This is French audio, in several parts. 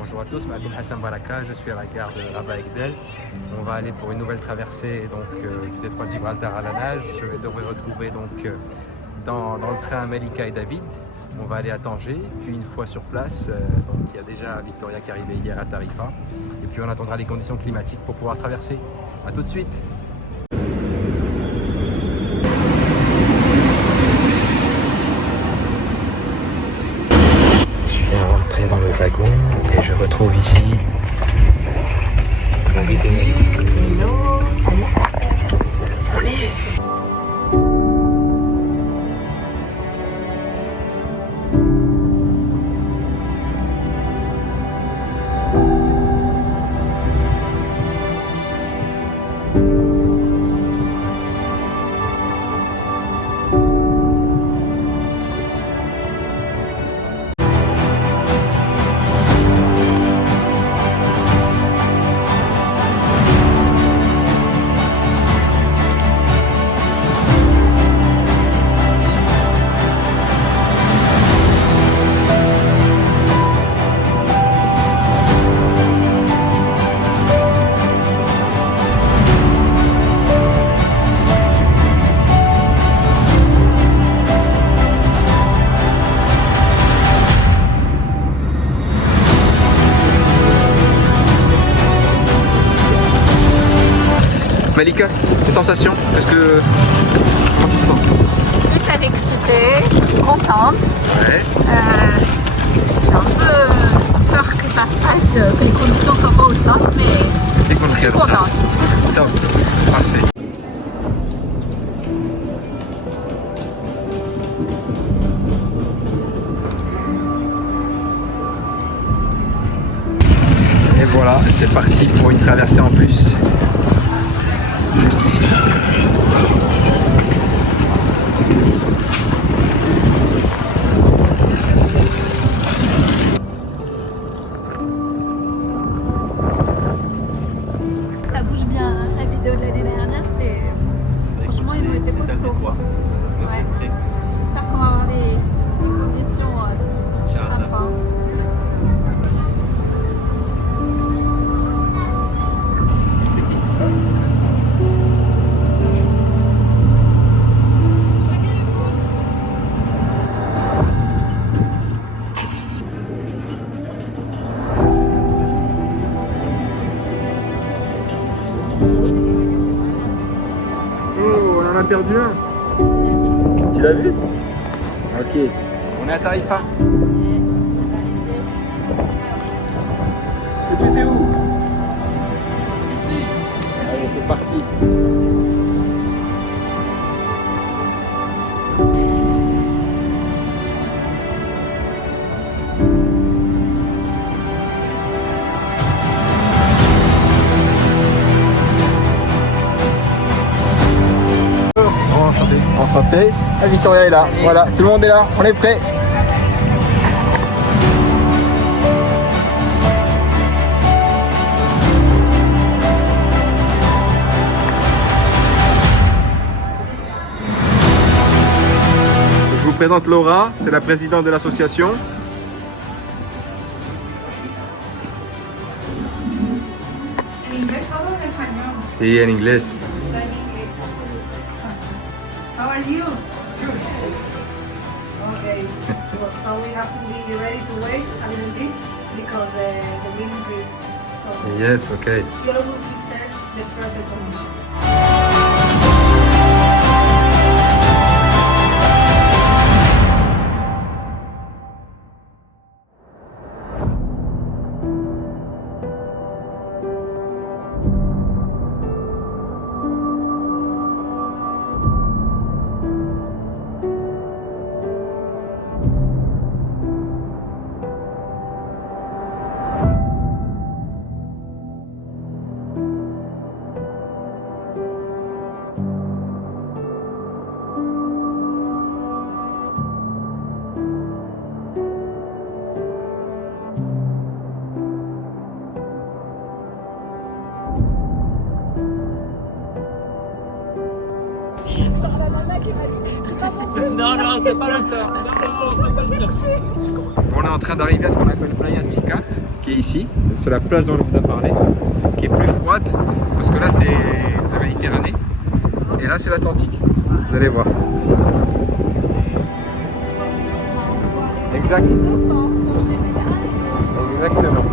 Bonjour à tous, Malcolm Hassan Baraka, je suis à la gare de Rabat Agdel. On va aller pour une nouvelle traversée du détroit de Gibraltar à la nage. Je vais devoir retrouver dans le train Melika et David. On va aller à Tanger, puis une fois sur place, il y a déjà Victoria qui est arrivée hier à Tarifa. Et puis on attendra les conditions climatiques pour pouvoir traverser. A tout de suite. Je viens rentrer dans le wagon et je retrouve ici on y est. Malika, tes sensations? Comment tu te sens? Hyper excitée, contente. Ouais. J'ai un peu peur que ça se passe, que les conditions soient pas au top, mais je suis contente. Top, parfait. Et voilà, c'est parti pour une traversée en plus. Juste ici. Ça bouge bien, hein. La vidéo de l'année dernière, franchement, ils ont été costauds. Ouais. J'espère qu'on va avoir des conditions sympas. Oh, on en a perdu un. Tu l'as vu? Ok. On est à Tarifa. Et tu étais où? Ici. Allez, c'est parti. Enchanté. Ah, Victoria est là. Voilà, tout le monde est là. On est prêt. Je vous présente Laura, c'est la présidente de l'association. Sí, en inglés. How are you? Good. Okay. So we have to be ready to wait a little bit because the wind increase. So Yes, okay. you will research the perfect condition. Non, non, c'est pas le cas. On est en train d'arriver à ce qu'on appelle Playa Chica, qui est ici. C'est la plage dont on vous a parlé, qui est plus froide, parce que là c'est la Méditerranée, et là c'est l'Atlantique. Vous allez voir. Exact. Exactement.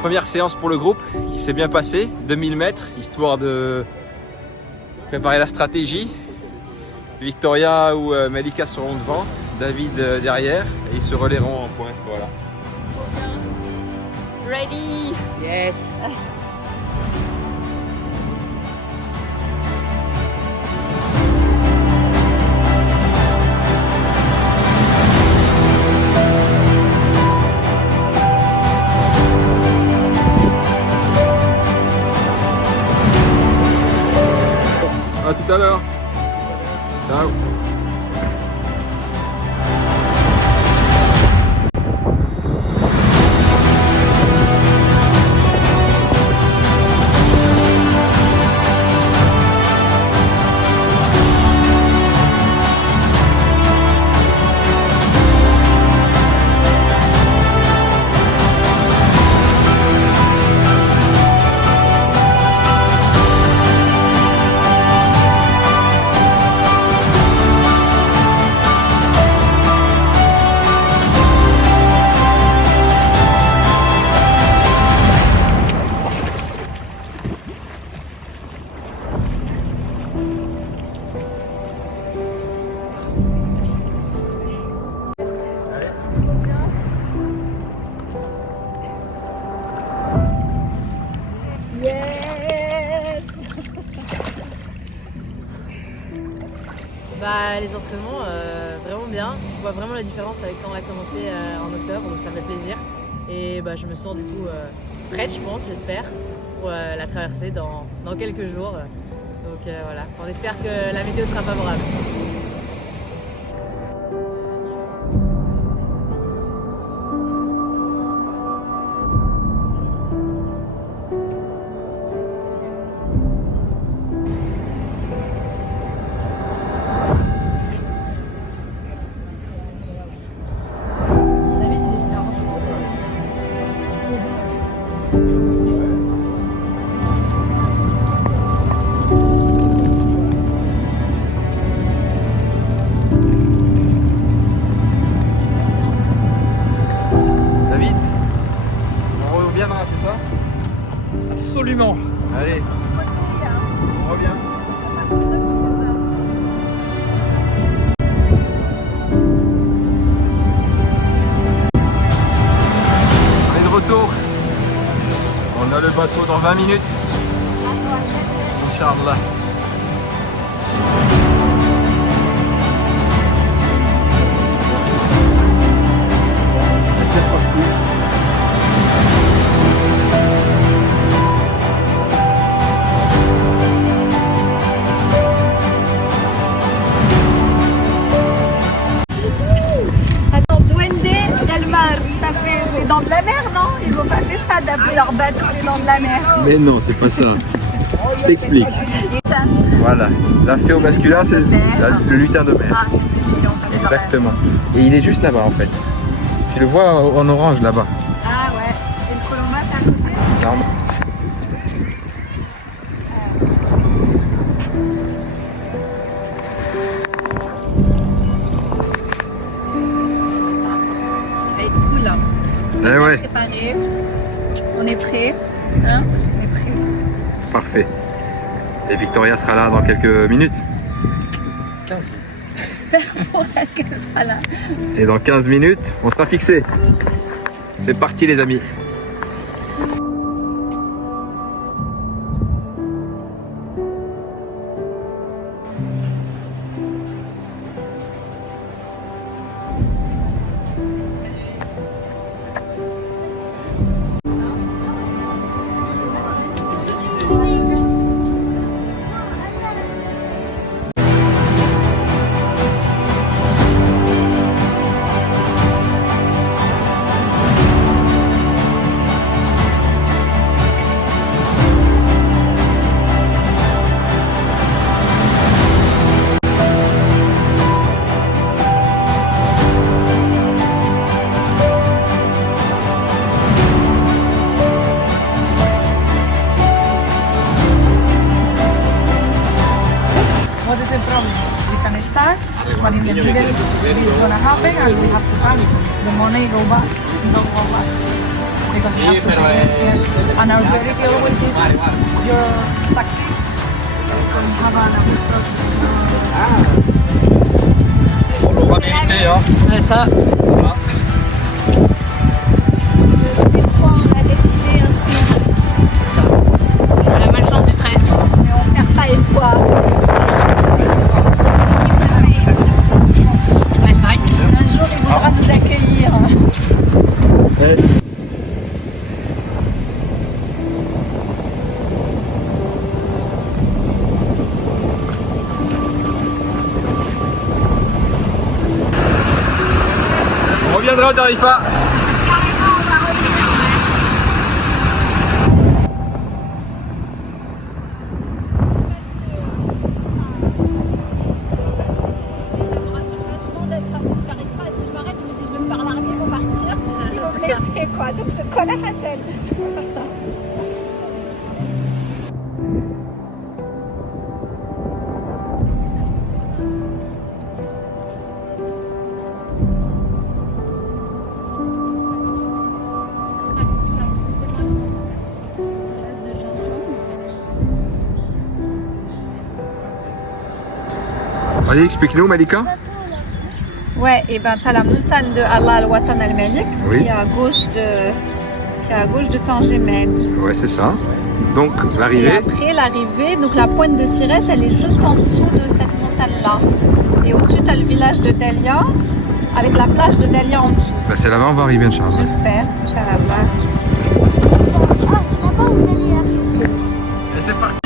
Première séance pour le groupe qui s'est bien passée, 2000 mètres, histoire de préparer la stratégie. Victoria ou Melika seront devant, David derrière et ils se relayeront en pointe. Voilà. Ready? Yes. À tout à l'heure. Ciao. Bah, les entraînements, vraiment bien. Je vois vraiment la différence avec quand on a commencé en octobre, donc ça me fait plaisir. Et bah, je me sens du coup prête, je pense, j'espère, pour la traversée dans quelques jours. Donc voilà, on espère que la météo sera favorable. Allez, on revient. On est de retour. On a le bateau dans 20 minutes. Inch'Allah. C'est parti. Attends, Duende del Mar, ça fait les dents de la mer, non? Ils ont pas fait ça d'appeler leur bateau les dents de la mer. Mais non, c'est pas ça. Je t'explique. Voilà, la fée au masculin, c'est le lutin de mer. Ah, c'est mignon. Exactement. Et il est juste là-bas en fait. Tu le vois en orange là-bas. Ah ouais. Et le colomba, c'est à côté? Normal. Ça va être cool. Hein. Eh ouais, Préparé. On est prêt. Hein? On est prêt. parfait. Et Victoria sera là dans quelques minutes. 15 minutes. J'espère pour elle qu'elle sera là. Et dans 15 minutes, on sera fixé. C'est parti les amis. What is the problem? We can start, but in the middle it's gonna happen and we have to cancel. The money go back, don't go back. Because we have to pay it. And our priority always is your succeed. So we have a good process. On l'aura mérité hein. Ouais, ça. Une fois, on a décidé ainsi. C'est ça. La malchance du 13 du coup. Mais on perd pas espoir. Ouais, c'est vrai que Un jour, il voudra nous accueillir. On reviendra Tarifa. Ça me rassure vachement d'être à bout. J'arrive pas, si je m'arrête, je me dis je vais me faire larguer pour partir. Ils vont me laisser quoi. Donc je colle à Hassel. Allez, explique-nous Malika. Ouais, et ben t'as la montagne de Allah al-Watan al-Malik Oui. qui est à gauche de Tangemed. Ouais, c'est ça. Donc Et l'arrivée. après l'arrivée, donc la pointe de Sirès, elle est juste en dessous de cette montagne-là. Et au-dessus, t'as le village de Delia, avec la plage de Delia en dessous. Bah, c'est là-bas on va arriver Inch'Allah. J'espère, Inch'Allah. Ah, c'est là-bas où vous allez là. Et c'est parti.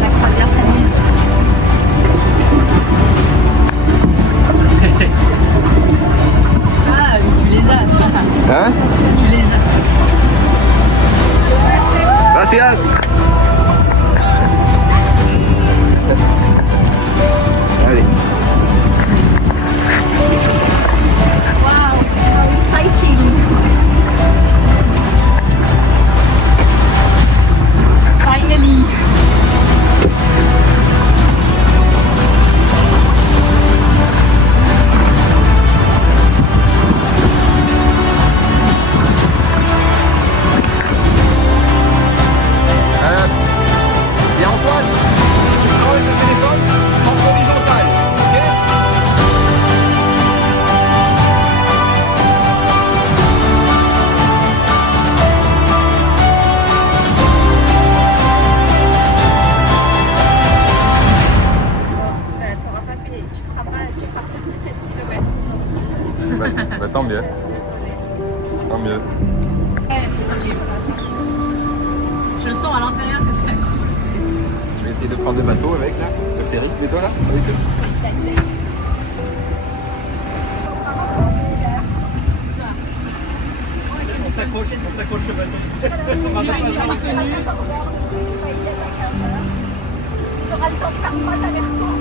La croisière s'amuse. Ah, tu les as. Hein? Tu les as. Gracias. Allez. essayer de prendre le bateau avec là, le ferry, et toi là, avec eux. On s'accroche au bateau. Il y aura le temps de faire 3 allers-retours.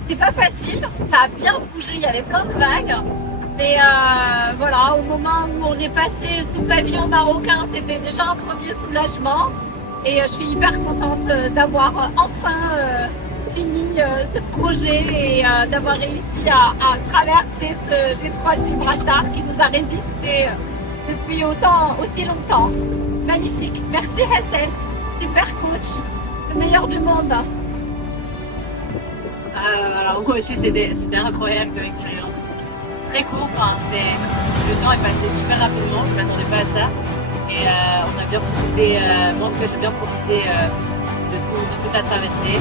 C'était pas facile, ça a bien bougé, il y avait plein de vagues. Mais voilà, au moment où on est passé sous pavillon marocain, c'était déjà un premier soulagement. Et je suis hyper contente d'avoir enfin fini ce projet et d'avoir réussi à traverser ce détroit de Gibraltar qui nous a résisté depuis aussi longtemps. Magnifique. Merci Hassel, super coach, le meilleur du monde. Alors moi aussi c'était incroyable comme expérience. Très court, le temps est passé super rapidement, je ne m'attendais pas à ça. Et on a bien profité, moi en tout cas j'ai bien profité de toute la traversée.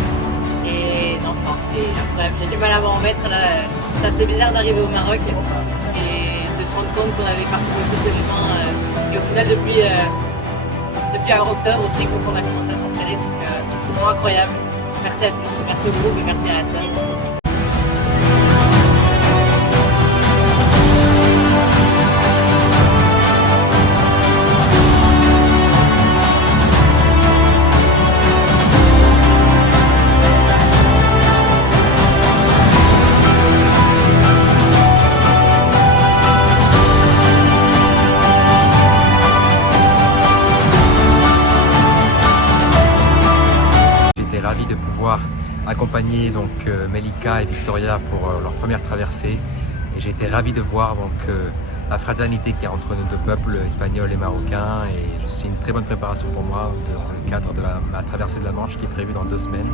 Et non, c'était incroyable, j'ai du mal à m'en remettre là. Ça faisait bizarre d'arriver au Maroc et de se rendre compte qu'on avait parcouru tout ce chemin. Et au final depuis octobre aussi quand on a commencé à s'entraîner, donc vraiment incroyable. Merci à tous, merci au groupe et merci à Hassan. Ravi de pouvoir accompagner donc Melika et Victoria pour leur première traversée, et j'ai été ravi de voir donc la fraternité qu'il y a entre nos deux peuples, espagnols et marocains, et c'est une très bonne préparation pour moi dans le cadre de ma traversée de la Manche qui est prévue dans 2 semaines.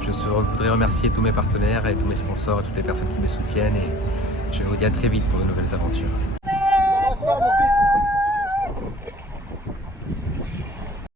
Je voudrais remercier tous mes partenaires et tous mes sponsors et toutes les personnes qui me soutiennent, et je vous dis à très vite pour de nouvelles aventures.